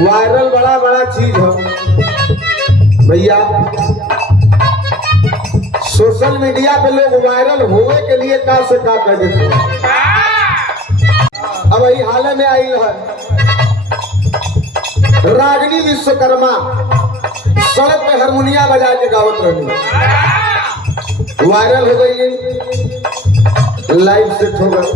वायरल बड़ा बड़ा चीज है भैया। सोशल मीडिया पे लोग वायरल होने के लिए का से का कर देते हैं। अब वही हाल में आई है रागिनी विश्वकर्मा सड़क पे हारमोनिया बजा के गावत रही, वायरल हो गई, लाइव सेट हो गई।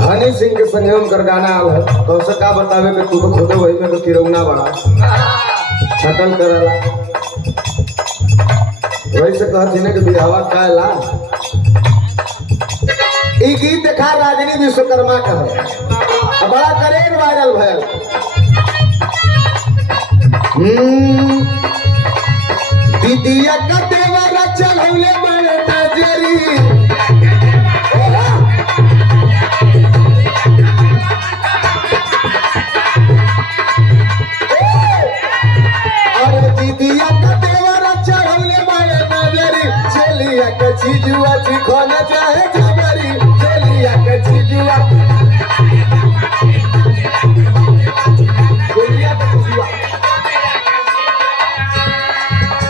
हनी सिंह के संगे उनकर गाना आल है तो उसे का बतावे कि तू तो खुद वही में तो किरौना बड़ा छटल करला वही से कहती ने कि बिहावा काला ई गीत देखा रागिनी विश्वकर्मा का है बड़ा करेन वायरल भयल। दीदिया का देवरा चलौले बड़े नजरी चीजुआ चिखोना चाहे जबरी चलिया के चीजुआ बोलिया के चीजुआ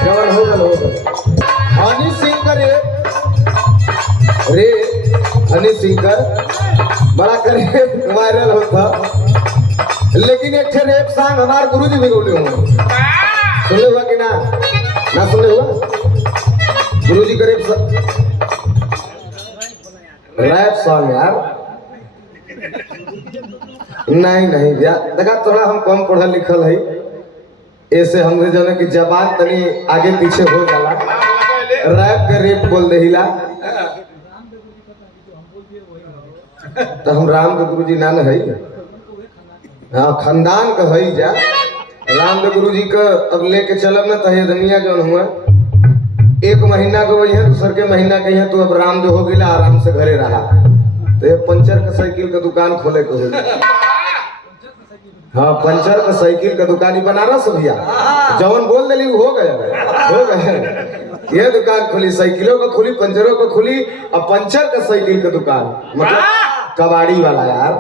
जवन हो गल हनी सिंह करे रे हनी सिंह का बड़ा करे वायरल होता, लेकिन एक रेप सॉन्ग हमारे गुरुजी भी बोले होंगे, सुने हुआ कि ना सुने हुआ गुरुजी का रैप सॉन्ग यार नहीं भैया देखा थोड़ा हम कम पढ़ल लिखल है ऐसे हमने जो कि जबान तनी आगे पीछे हो जाला रैप के रेप बोल देहिला तो हम राम के गुरुजी ना है हाँ खानदान का है जा राम के गुरुजी का अब लेके चलब ना तो ये दुनिया जो हुआ एक महीना को वही है दूसर के महीना के है तो अब राम जो हो गया आराम से घरे रहा तो ये पंचर का साइकिल का दुकान खोले को हाँ पंचर का साइकिल का दुकान ही बनारस भैया जवन बोल दिली हो गया ये दुकान खुली साइकिलों का खुली पंचरों का खुली और पंचर का साइकिल का दुकान मतलब कबाड़ी वाला यार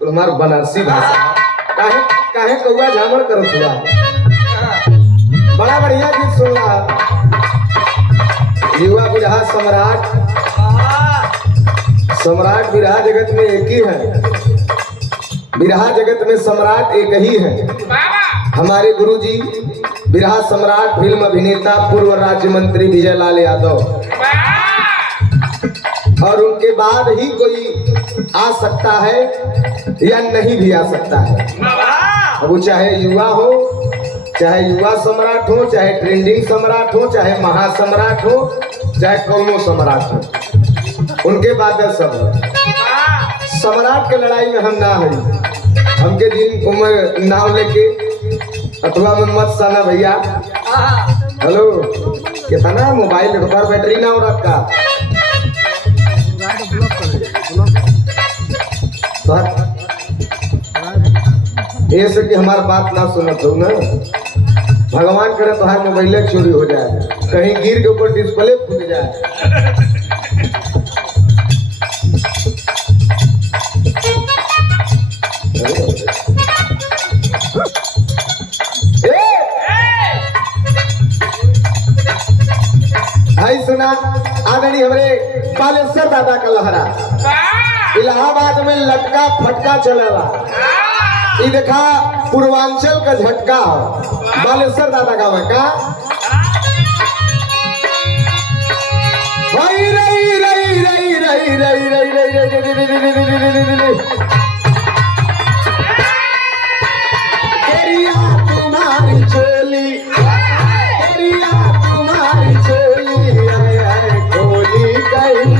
तो हमारा बनारसी भाषा काहे कौआ झामर करत हुआ बड़ा बढ़िया गीत सुन रहा युवा बिरहा सम्राट बिरहा जगत में एक ही है, बिरहा जगत में सम्राट एक ही है। हमारे गुरुजी बिरहा सम्राट फिल्म अभिनेता पूर्व राज्य मंत्री विजय लाल यादव और उनके बाद ही कोई आ सकता है या नहीं भी आ सकता है। वो चाहे युवा हो, चाहे युवा सम्राट हो, चाहे ट्रेंडिंग सम्राट हो, चाहे महासम्राट हो, चाहे कौनो सम्राट हो, उनके बाद सब सम्राट के लड़ाई में हम ना है। हमके दिन उम्र नाव लेके अथवा में मत साना भैया। हेलो कितना मोबाइल पर बैटरी ना हो रखा ऐसे कि हमारी बात ना सुनत हो ना भगवान करे तो मोबाइल चोरी हो जाए, कहीं गिर के ऊपर डिस्प्ले फूट जाए। भाई सुना आदरणीय हमारे बालेश्वर दादा का लहरा इलाहाबाद में लटका फटका चलेला, ये देखा पूर्वांचल का झटका बालेश्वर दादा का का रही रही रही रही रही रही रही तुम्हारी चोली तुम्हारी चोली खोली कहीं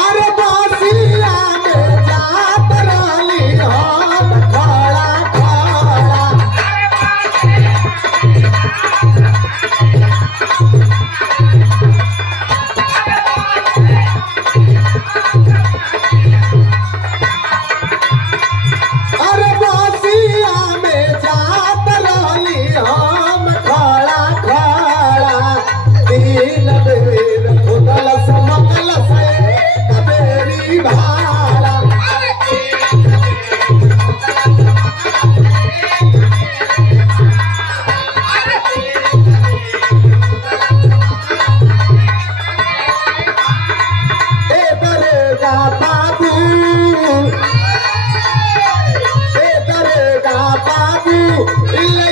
अरे बासिया में जात रहा ले